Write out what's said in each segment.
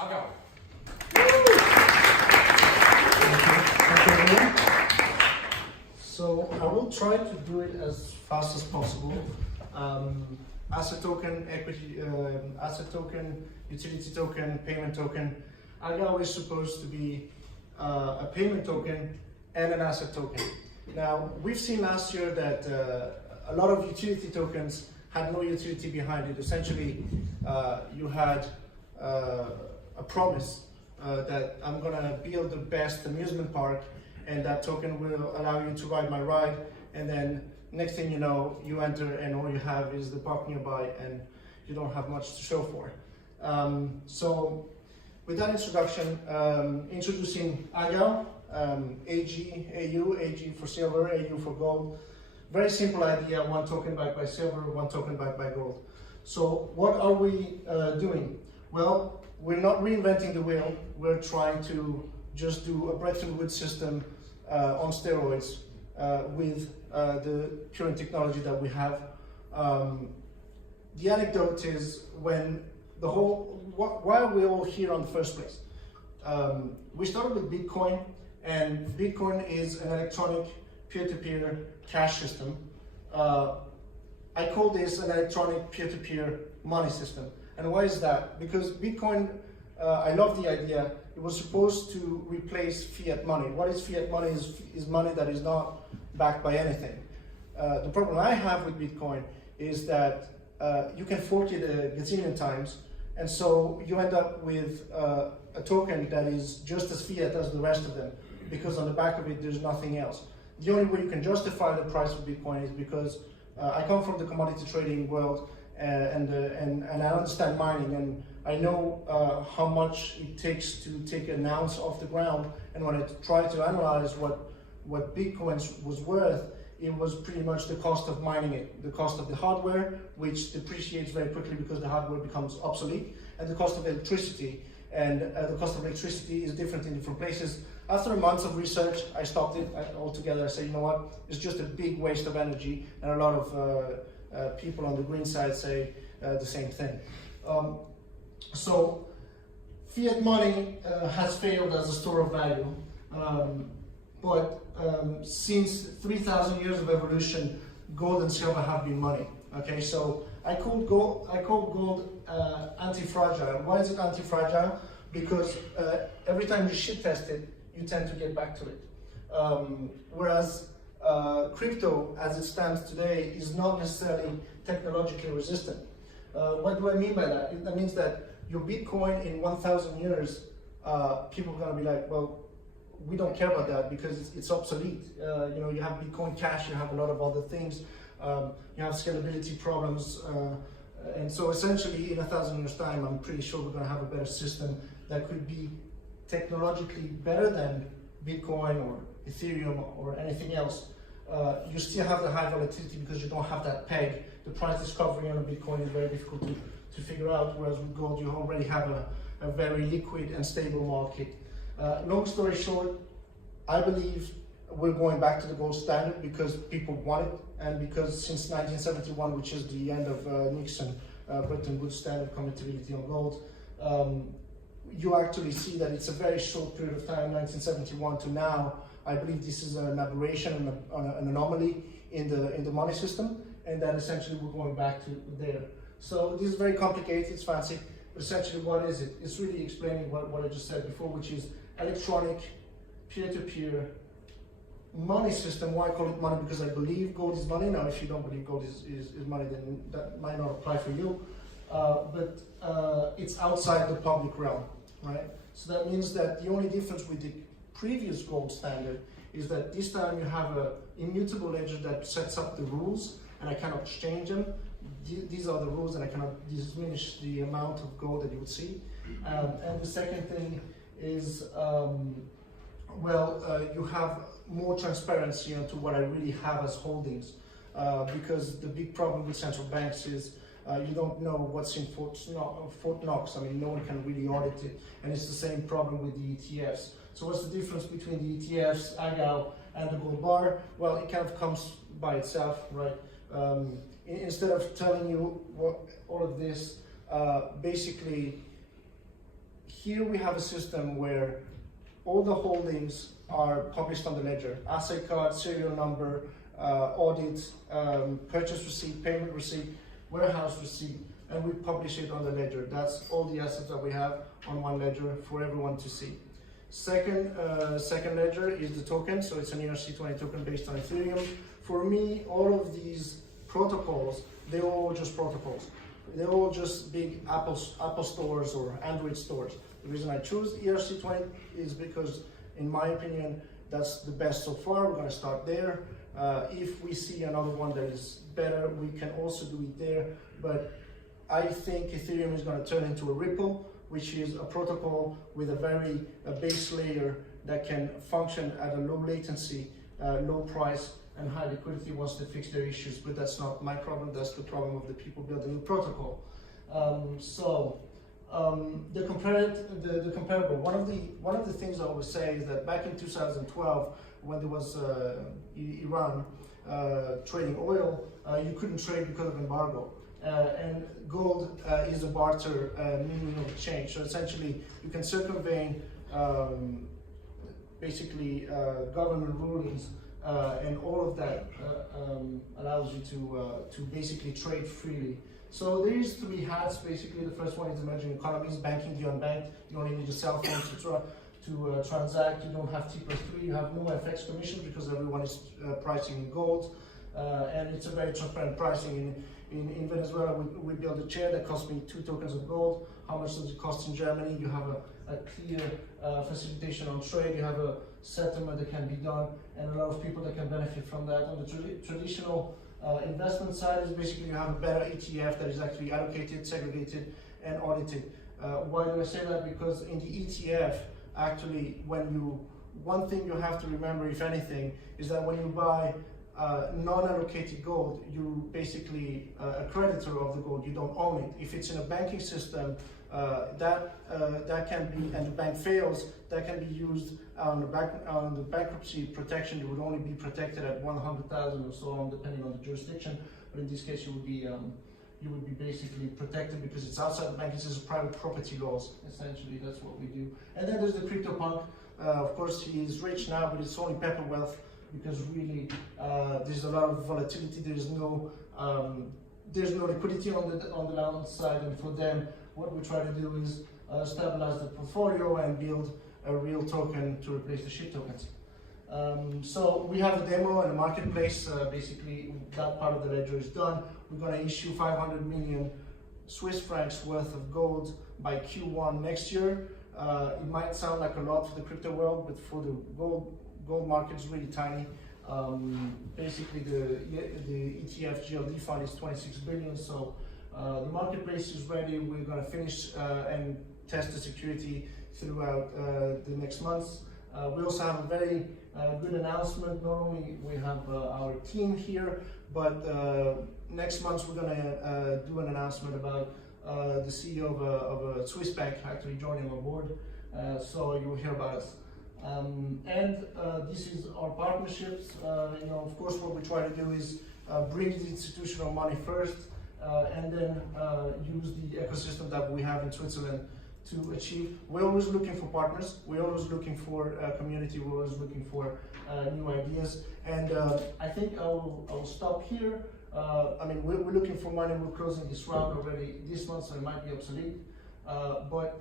AgAu. So I will try to do it as fast as possible. Asset token, equity, asset token, utility token, payment token. AgAu is supposed to be a payment token and an asset token. Now, we've seen last year that a lot of utility tokens had no utility behind it. Essentially, you had a promise that I'm gonna build the best amusement park, and that token will allow you to ride my ride, and then next thing you know, you enter and all you have is the park nearby and you don't have much to show for it. So with that introduction, introducing AgAu, AG for silver, AU for gold. Very simple idea, one token backed by silver, one token backed by gold. So what are we doing? Well, we're not reinventing the wheel, we're trying to just do a Bretton Woods system on steroids with the current technology that we have. The anecdote is when the whole, why are we all here on the first place? We started with Bitcoin, and Bitcoin is an electronic peer-to-peer cash system. I call this an electronic peer-to-peer money system. And why is that? Because Bitcoin, I love the idea, it was supposed to replace fiat money. What is fiat money? Is money that is not backed by anything. The problem I have with Bitcoin is that you can fork it a gazillion times, and so you end up with a token that is just as fiat as the rest of them, because on the back of it there's nothing else. The only way you can justify the price of Bitcoin is because I come from the commodity trading world, and I understand mining, and I know how much it takes to take an ounce off the ground. And when I try to analyze what Bitcoin was worth, it was pretty much the cost of mining it, the cost of the hardware, which depreciates very quickly because the hardware becomes obsolete, and the cost of electricity. And the cost of electricity is different in different places. After months of research, I stopped it altogether. I said, you know what, it's just a big waste of energy, and a lot of people on the green side say the same thing. So fiat money has failed as a store of value, but since 3,000 years of evolution, gold and silver have been money. Okay, so I call gold anti-fragile. Why is it anti-fragile? Because every time you shit test it, you tend to get back to it. Whereas crypto, as it stands today, is not necessarily technologically resistant. What do I mean by that? That means that your Bitcoin in 1,000 years, people are going to be like, well, we don't care about that because it's obsolete. You know, you have Bitcoin Cash, you have a lot of other things, you have scalability problems, and so essentially in 1,000 years time, I'm pretty sure we're going to have a better system that could be technologically better than Bitcoin or Ethereum or anything else. You still have the high volatility because you don't have that peg. The price discovery on a Bitcoin is very difficult to figure out, whereas with gold you already have a very liquid and stable market. Long story short, I believe we're going back to the gold standard because people want it, and because since 1971, which is the end of Nixon, Bretton Woods standard convertibility on gold, you actually see that it's a very short period of time, 1971 to now. I believe this is an aberration, an anomaly in the money system, and that essentially we're going back to there. So this is very complicated, it's fancy, but essentially what is it? It's really explaining what I just said before, which is electronic, peer-to-peer money system. Why I call it money? Because I believe gold is money. Now, if you don't believe gold is money, then that might not apply for you. But it's outside the public realm, right? So that means that the only difference with the previous gold standard is that this time you have an immutable ledger that sets up the rules, and I cannot change them. These are the rules, and I cannot diminish the amount of gold that you would see. And the second thing is, you have more transparency into what I really have as holdings, because the big problem with central banks is you don't know what's in Fort Knox. I mean, no one can really audit it, and it's the same problem with the ETFs. So what's the difference between the ETFs, AgAu, and the gold bar? Well, it kind of comes by itself, right? Instead of telling you all of this, basically, here we have a system where all the holdings are published on the ledger: asset card, serial number, audit, purchase receipt, payment receipt, warehouse receipt, and we publish it on the ledger. That's all the assets that we have on one ledger for everyone to see. Second ledger is the token, so it's an ERC20 token based on Ethereum. For me, all of these protocols, they're all just protocols. They're all just big Apple stores or Android stores. The reason I choose ERC20 is because, in my opinion, that's the best so far. We're going to start there. If we see another one that is better, we can also do it there. But I think Ethereum is going to turn into a Ripple, which is a protocol with a base layer that can function at a low latency, low price, and high liquidity once they fix their issues. But that's not my problem, that's the problem of the people building the protocol. The comparable, one of the things I always say is that back in 2012, when there was Iran trading oil, you couldn't trade because of embargo. And gold is a barter meaning of exchange. So essentially, you can circumvent basically government rulings, and all of that allows you to basically trade freely. So there is three hats. Basically, the first one is emerging economies, banking the unbanked. You only need your cell phone to transact. You don't have T+3. You have no FX commission because everyone is pricing in gold, and it's a very transparent pricing. In Venezuela, we built a chair that cost me 2 tokens of gold. How much does it cost in Germany? You have a clear facilitation on trade. You have a settlement that can be done, and a lot of people that can benefit from that. On the traditional investment side is basically you have a better ETF that is actually allocated, segregated, and audited. Why do I say that? Because in the ETF, actually, one thing you have to remember, if anything, is that when you buy non-allocated gold, you basically a creditor of the gold. You don't own it. If it's in a banking system, that can be, and the bank fails, that can be used on the bankruptcy protection. You would only be protected at 100,000 or so on, depending on the jurisdiction. But in this case, you would be basically protected because it's outside the banking system. Private property laws, essentially, that's what we do. And then there's the crypto punk. Of course, he is rich now, but it's only paper wealth. Because really, there's a lot of volatility. There's no liquidity on the downside, and for them, what we try to do is stabilize the portfolio and build a real token to replace the shit tokens. So we have a demo and a marketplace. Basically, that part of the ledger is done. We're going to issue 500 million Swiss francs worth of gold by Q1 next year. It might sound like a lot for the crypto world, but for the gold market is really tiny. Basically, the ETF GLD fund is 26 billion. So the marketplace is ready. We're going to finish and test the security throughout the next months. We also have a very good announcement. Not only we have our team here, but next month we're going to do an announcement about the CEO of a Swiss bank actually joining on board. So you'll hear about us. This is our partnerships. Of course, what we try to do is bring the institutional money first, and then use the ecosystem that we have in Switzerland to achieve. We're always looking for partners. We're always looking for community. We're always looking for new ideas. And I think I will stop here. We're looking for money. We're closing this round already this month, so it might be obsolete. But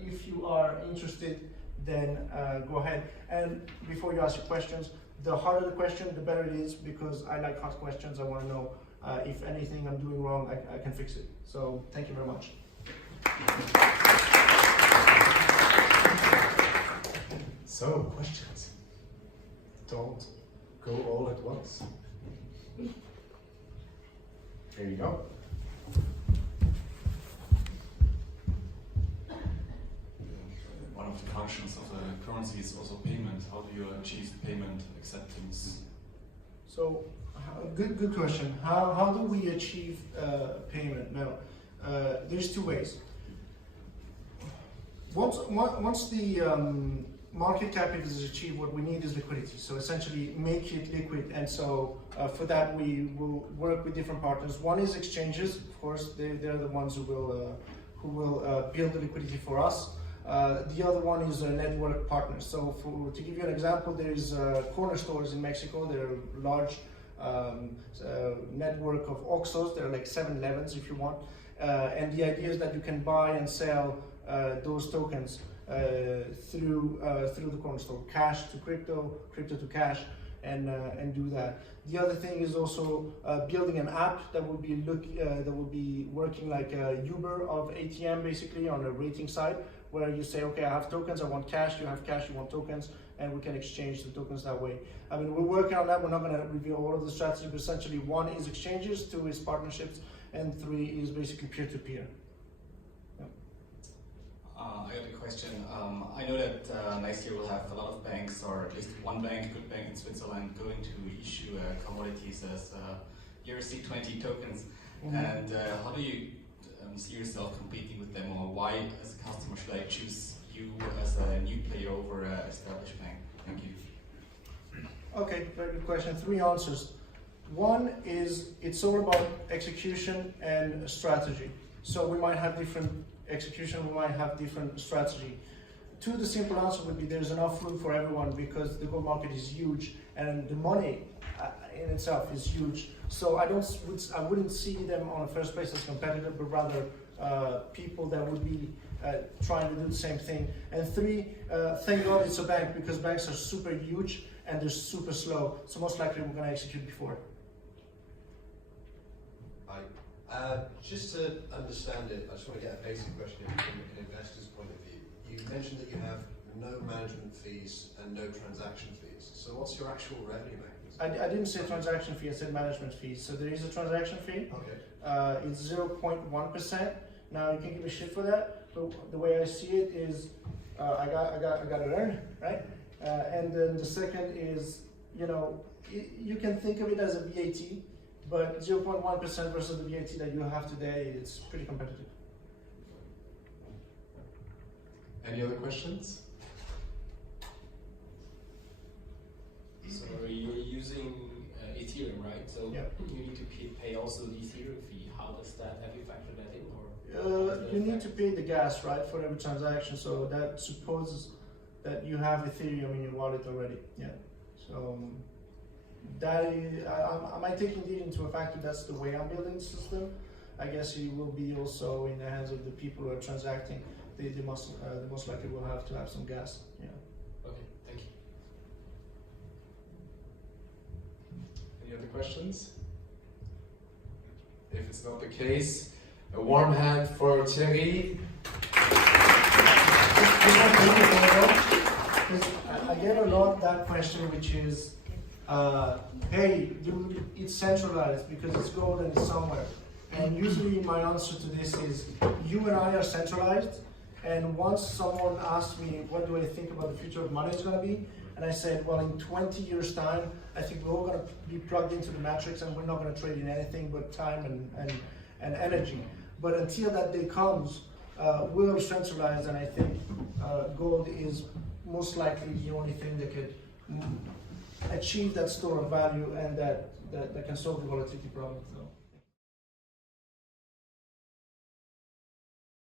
if you are interested, then go ahead. And before you ask your questions, the harder the question, the better it is, because I like hard questions. I want to know if anything I'm doing wrong, I can fix it. So thank you very much. So, questions? Don't go all at once. There you go. One of the functions of the currency is also payment. How do you achieve payment acceptance? So, good question. How do we achieve payment? Now, there's 2 ways. Once the market cap is achieved, what we need is liquidity. So essentially make it liquid. And so for that, we will work with different partners. One is exchanges. Of course, they're the ones who will build the liquidity for us. The other one is a network partner. So to give you an example, there is corner stores in Mexico. They're large network of Oxxos. They're like 7-Elevens if you want. And the idea is that you can buy and sell those tokens through the corner store, cash to crypto, crypto to cash, and do that. The other thing is also building an app that will be working like a Uber of ATM, basically on a rating side, where you say, okay, I have tokens, I want cash, you have cash, you want tokens, and we can exchange the tokens that way. I mean, we're working on that. We're not going to reveal all of the strategy, but essentially 1 is exchanges, 2 is partnerships, and 3 is basically peer-to-peer. I got a question. I know that next year we'll have a lot of banks, or at least one bank, good bank in Switzerland, going to issue commodities as ERC20 tokens. Mm-hmm. And how do you see yourself competing with them, or why, as a customer, should I choose you as a new player over an established bank? Thank you. Okay, very good question. 3 answers. 1 is it's all about execution and strategy. So we might have different execution, we might have different strategy. 2, the simple answer would be there's enough room for everyone because the gold market is huge and the money in itself is huge. So I wouldn't see them on a first place as competitive, but rather people that would be trying to do the same thing. And 3, thank God it's a bank, because banks are super huge and they're super slow. So most likely we're going to execute before. Just to understand it, I just want to get a basic question from an investor's point of view. You mentioned that you have no management fees and no transaction fees. So what's your actual revenue mechanism? I didn't say transaction fee, I said management fee. So there is a transaction fee. Okay. It's 0.1%. Now you can give me shit for that, but the way I see it is I got to earn, right? And then the second is, you can think of it as a VAT, but 0.1% versus the VAT that you have today, it's pretty competitive. Any other questions? So you're using Ethereum, right? So yeah. You need to pay also the Ethereum fee. How does that, have you factored that in? Or you need to pay the gas, right, for every transaction. So that supposes that you have Ethereum in your wallet already. Yeah. So that is, am I taking it into a factor? That's the way I'm building the system. I guess it will be also in the hands of the people who are transacting. They most likely will have to have some gas. Yeah. okay, thank you. Any other questions? If it's not the case, a warm hand for Thierry. I get a lot that question, which is, hey, dude, it's centralized because it's gold and it's somewhere. And usually my answer to this is, you and I are centralized, and once someone asks me, what do I think about the future of money is going to be? And I said, well, in 20 years' time, I think we're all going to be plugged into the matrix and we're not going to trade in anything but time and energy. But until that day comes, we're centralized, and I think gold is most likely the only thing that could achieve that store of value and that can solve the volatility problem. So.